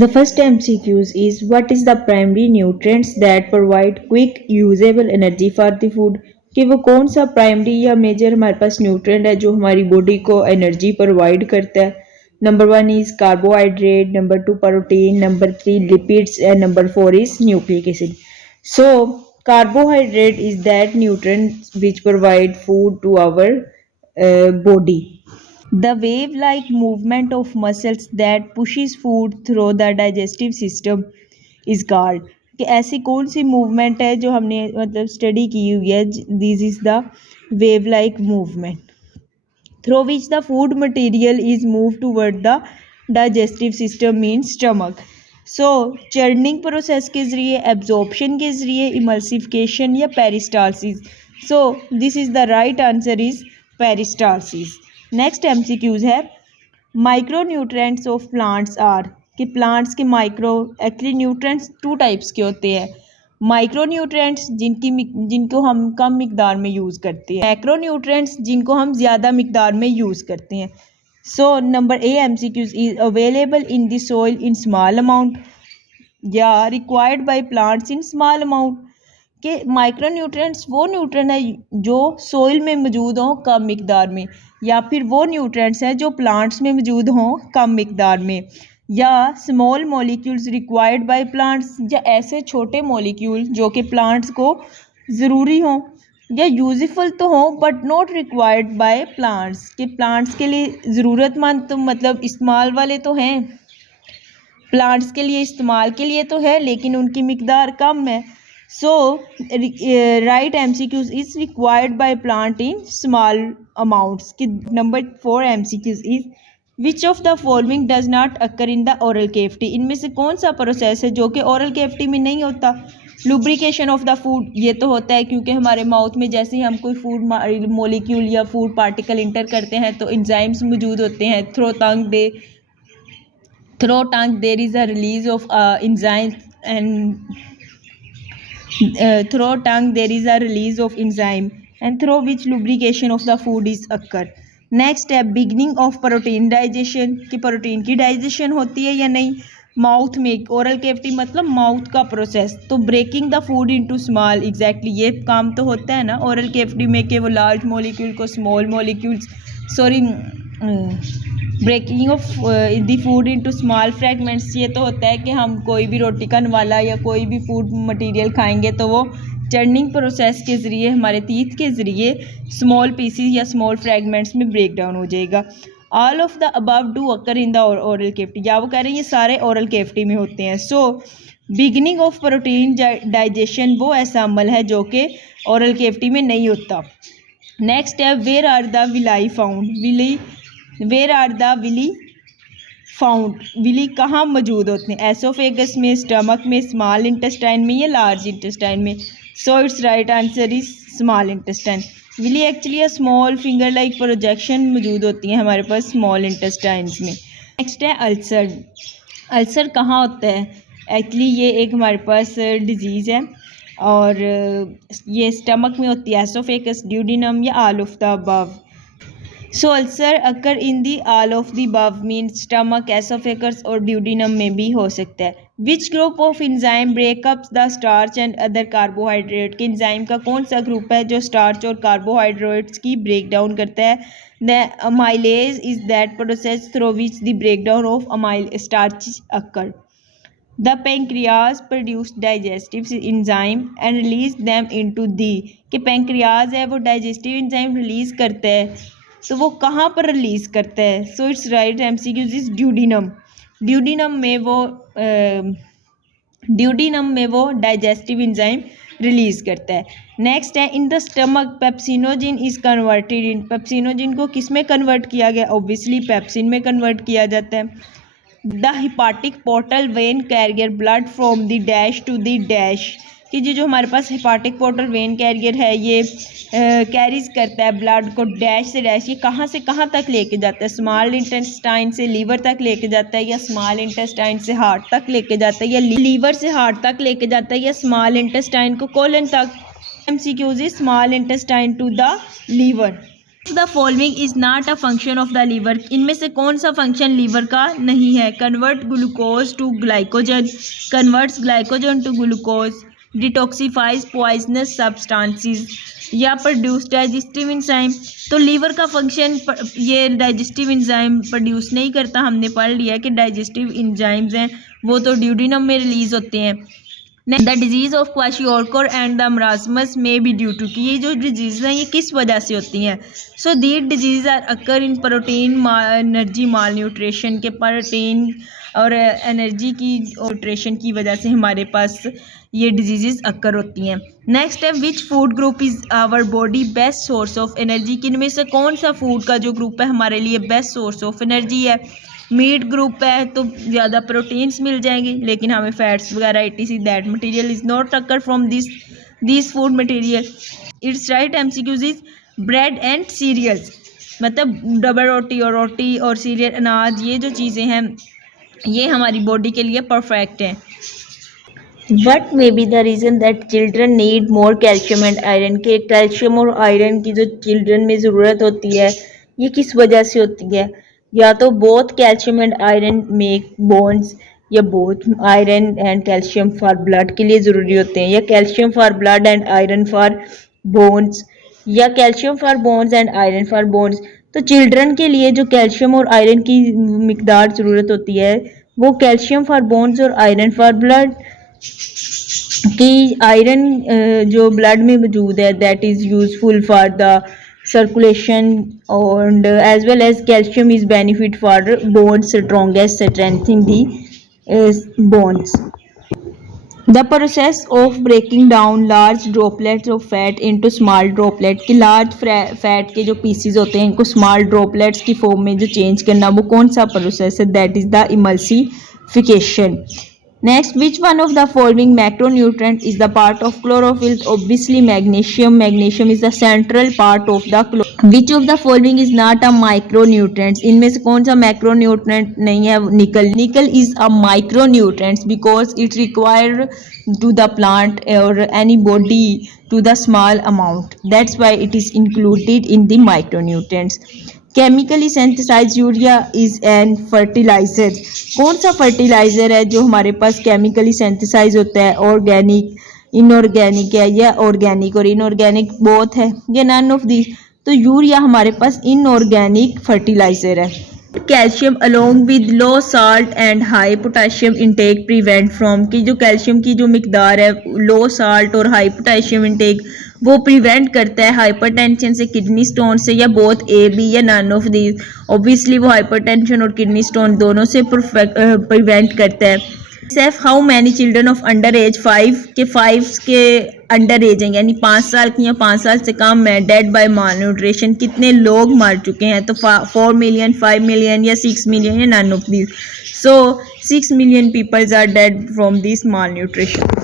The first MCQs is what is the primary nutrients that provide quick usable energy for the food। कि वो कौन सा primary या major हमारे पास nutrient है जो हमारी बॉडी को एनर्जी प्रोवाइड करता है। Number one is carbohydrate, number two protein, number three lipids and number four is nucleic acid. So carbohydrate is that nutrient which provide food to our body। The wave-like movement of muscles that pushes food through the digestive system is called। कि ऐसी कौन सी movement है जो हमने मतलब study की हुई है। This is the wave like movement through which the food material is move toward the digestive system mean stomach. So churning process के ज़रिए, एब्जॉर्प्शन के ज़रिए, इमल्सिफिकेशन या peristalsis. So this is the right answer is peristalsis. Next MCQs है micro nutrients of plants are. कि plants के micro actually nutrients two types के होते हैं। माइक्रो न्यूट्रेंट्स जिनको हम कम मिकदार में यूज़ करते हैं, मैक्रो न्यूट्रेंट्स जिनको हम ज़्यादा मिकदार में यूज़ करते हैं। So number A MCQs is available in the soil in small amount या required by plants in small amount. कि माइक्रो न्यूट्रेंट्स वो न्यूट्रेंट है जो सोइल में मौजूद हों कम मिकदार में, या फिर वो न्यूट्रेंट्स हैं जो प्लांट्स में मौजूद हों कम मिकदार में, या small molecules required by plants, या ऐसे छोटे मॉलिक्यूल जो कि प्लांट्स को ज़रूरी हों या यूज़फुल तो हों but not required by plants. कि प्लांट्स के लिए ज़रूरतमंद तो मतलब इस्तेमाल वाले तो हैं, प्लांट्स के लिए इस्तेमाल के लिए तो है लेकिन उनकी मिकदार कम है। So right MCQs is required by plant in small amounts. कि number four MCQs is which of the following does not occur in the oral cavity. इनमें से कौन सा प्रोसेस है जो कि ओरल कैविटी में नहीं होता। लुब्रिकेशन ऑफ द फूड, ये तो होता है क्योंकि हमारे माउथ में जैसे ही हम कोई फूड मॉलिक्यूल या फूड पार्टिकल इंटर करते हैं तो एंजाइम्स मौजूद होते हैं। Through tongue there is a release of enzymes and through tongue there is a release of enzyme and through which lubrication of the food is occur। Next है beginning of protein digestion. कि protein की digestion होती है या नहीं। Mouth में, oral cavity मतलब mouth का प्रोसेस। तो breaking the food into small, exactly ये काम तो होता है ना ओरल कैविटी में कि वो लार्ज मॉलिक्यूल को small molecules breaking off the food into small fragments. ये तो होता है कि हम कोई भी रोटी का नवाला या कोई भी फूड मटेरियल खाएंगे तो वो चर्निंग प्रोसेस के ज़रिए हमारे टीथ के ज़रिए स्मॉल पीसीज या स्मॉल फ्रेगमेंट्स में ब्रेक डाउन हो जाएगा। All of the above do occur in the oral cavity, या वो कह रहे हैं ये सारे ओरल कैविटी में होते हैं। सो बिगनिंग ऑफ प्रोटीन डाइजेशन वो ऐसा अमल है जो कि ओरल कैविटी में नहीं होता। नेक्स्ट है where are the villi found. Where are the villi found, villi कहाँ मौजूद होते हैं। एसोफेगस में, स्टमक में, स्मॉल इंटेस्टाइन में या लार्ज इंटेस्टाइन में। So it's right answer is small intestine. Villi actually small finger like projection मौजूद होती हैं हमारे पास स्मॉल इंटेस्टाइन्स में। नेक्स्ट है अल्सर। अल्सर कहाँ होता है। एक्चुअली ये एक हमारे पास डिजीज़ है और ये स्टमक में होती है। एसोफेगस, ड्यूडिनम या all of the above. So ulcer occur in the all of the बव मीन स्टमक, एसोफेगस और ड्यूडिनम में भी हो सकता है। Which group of enzyme breakups the starch and other carbohydrate. के इंजाइम का कौन सा ग्रुप है जो स्टार्च और कार्बोहाइड्रेट्स की ब्रेक डाउन करता है। The amylase is that process through which the break down of amyl starch occur. The pancreas produce digestive enzyme and release them into the. कि पेंक्रियाज है वो डाइजेस्टिव इंजाइम रिलीज करता है तो वो कहाँ पर रिलीज़ करता है। सो it's right MCQs is duodenum. Duodenum में वो डाइजेस्टिव इंजाइम रिलीज़ करता है। नेक्स्ट है in the stomach pepsinogen is converted in. Pepsinogen को किस में कन्वर्ट किया गया। ऑब्वियसली पेप्सिन में कन्वर्ट किया जाता है। The hepatic portal vein carrier blood from the dash to the dash. कि जो हमारे पास हिपाटिक पोर्टल वेन कैरियर है ये कैरीज करता है ब्लड को डैश से डैश। ये कहाँ से कहाँ तक लेके जाता है। स्मॉल इंटेस्टाइन से लीवर तक लेके जाता है या स्मॉल इंटेस्टाइन से हार्ट तक लेके जाता है या लीवर से हार्ट तक लेके जाता है या स्मॉल इंटेस्टाइन को कोलन तक। MCQs is small intestine to the liver. The following is not a function of the liver, इनमें से कौन सा फंक्शन लीवर का नहीं है? Convert glucose to glycogen, converts glycogen to glucose, detoxifies poisonous substances, या प्रोड्यूस डाइजेस्टिव इंजाइम। तो liver का फंक्शन ये डाइजेस्टिव इंजाइम प्रोड्यूस नहीं करता, हमने पढ़ लिया कि डाइजेस्टिव इंजाइम्स हैं वो तो ड्यूडेनम में रिलीज होते हैं। The disease of kwashiorkor and the marasmus में बी ड्यू टू, कि ये जो डिजीज़ हैं ये किस वजह से होती हैं? So these disease are occur in protein energy malnutrition, के प्रोटीन और एनर्जी की न्यूट्रिशन की वजह से हमारे पास ये डिजीज़ अकर होती हैं। नेक्स्ट है which food group is our body best source of energy, किनमें से कौन सा फूड का जो ग्रुप है हमारे लिए बेस्ट सोर्स ऑफ एनर्जी है? मीट ग्रुप है तो ज़्यादा प्रोटीन्स मिल जाएंगे, लेकिन हमें फैट्स वगैरह etc that material is not occur from this food material. It's right MCQs is bread and cereals, मतलब डबल रोटी और सीरियल अनाज, ये जो चीज़ें हैं ये हमारी बॉडी के लिए परफेक्ट हैं। What may be the reason that children need more calcium and iron, के कैल्शियम और आयरन की जो चिल्ड्रन में ज़रूरत होती है ये किस वजह से होती है? या तो both calcium and iron make bones, या both iron and calcium for blood के लिए ज़रूरी होते हैं, या calcium for blood and iron for bones, या calcium for bones and iron for bones. तो चिल्ड्रन के लिए जो कैल्शियम और आयरन की मिकदार ज़रूरत होती है वो कैल्शियम फॉर बोन्स और आयरन फॉर ब्लड, कि आयरन जो ब्लड में मौजूद है that is useful for the circulation, and as well as calcium is benefit for bones strongest strengthening the bones. The process of breaking down large droplets of fat into small droplets, कि large fat के जो pieces होते हैं इनको small droplets की form में जो change करना वो कौन सा process है? that is the emulsification. Next, which one of the following macronutrient is the part of chlorophyll? Obviously magnesium. Magnesium is the central part of the chlorophyll. Which of the following is not a micronutrient? इनमें से कौन सा macronutrient नहीं है? Nickel. Nickel is a micronutrient because it require to the plant or any body to the small amount. That's why it is included in the micronutrients. Chemically synthesize urea is an fertilizer, कौन सा fertiliser है जो हमारे पास chemically synthesise होता है? Organic, inorganic है, या organic और इनऑर्गेनिक बोथ है, या नन ऑफ दिस? तो यूरिया हमारे पास इनऑर्गेनिक फर्टिलाइजर है। Calcium along with low salt and high potassium intake prevent from, की जो कैल्शियम की जो मिकदार है लो साल्ट और हाई पोटाशियम इंटेक वो प्रिवेंट करता है हाइपरटेंशन से, किडनी स्टोन से, या बोथ ए बी, या नन ऑफ दीज? ऑब्वियसली वो हाइपरटेंशन और किडनी स्टोन दोनों से प्रिवेंट करता है। Safe how many children of under as 5 के अंडर एज हैं यानी 5 साल की या 5 साल से कम है डेड बाय माल न्यूट्रिशन, कितने लोग मर चुके हैं? तो 4 मिलियन, 5 मिलियन, या 6 मिलियन, या none of these? So 6 million peoples are dead from this mall nutrition.